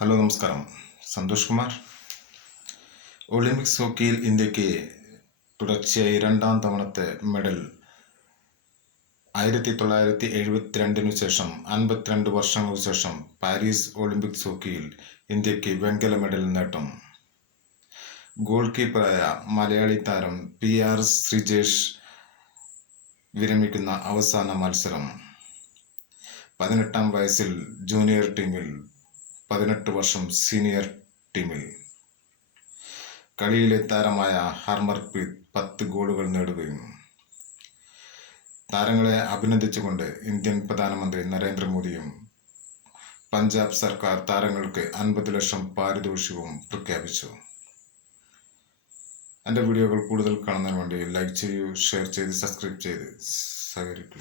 Hello നമസ്കാരം. Santhosh Kumar. Olympics ഹോക്കിയിൽ ഇന്ത്യക്ക് തുടർച്ചയായി രണ്ടാം തവണത്തെ മെഡൽ. 1972 ശേഷം 52 വർഷങ്ങൾക്കു ശേഷം പാരീസ് ഒളിമ്പിക്സ് ഹോക്കിയിൽ ഇന്ത്യക്ക് വെങ്കല മെഡൽ നേട്ടം. ഗോൾ കീപ്പറായ മലയാളി താരം PR ശ്രീജേഷ് വിരമിക്കുന്ന അവസാന മത്സരം. 18-ാം വയസ്സിൽ ജൂനിയർ ടീമിൽ, 18 വർഷം സീനിയർ ടീമിൽ. കളിയിലെ താരമായ ഹർമൻപ്രീത് 10 ഗോളുകൾ നേടുകയും. താരങ്ങളെ അഭിനന്ദിച്ചുകൊണ്ട് ഇന്ത്യൻ പ്രധാനമന്ത്രി നരേന്ദ്രമോദിയും പഞ്ചാബ് സർക്കാർ താരങ്ങൾക്ക് 50 ലക്ഷം പാരിതോഷികവും പ്രഖ്യാപിച്ചു. എൻ്റെ വീഡിയോകൾ കൂടുതൽ കാണുന്നതിന് വേണ്ടി ലൈക്ക് ചെയ്യൂ, ഷെയർ ചെയ്ത് സബ്സ്ക്രൈബ് ചെയ്ത് സഹകരിക്കൂ.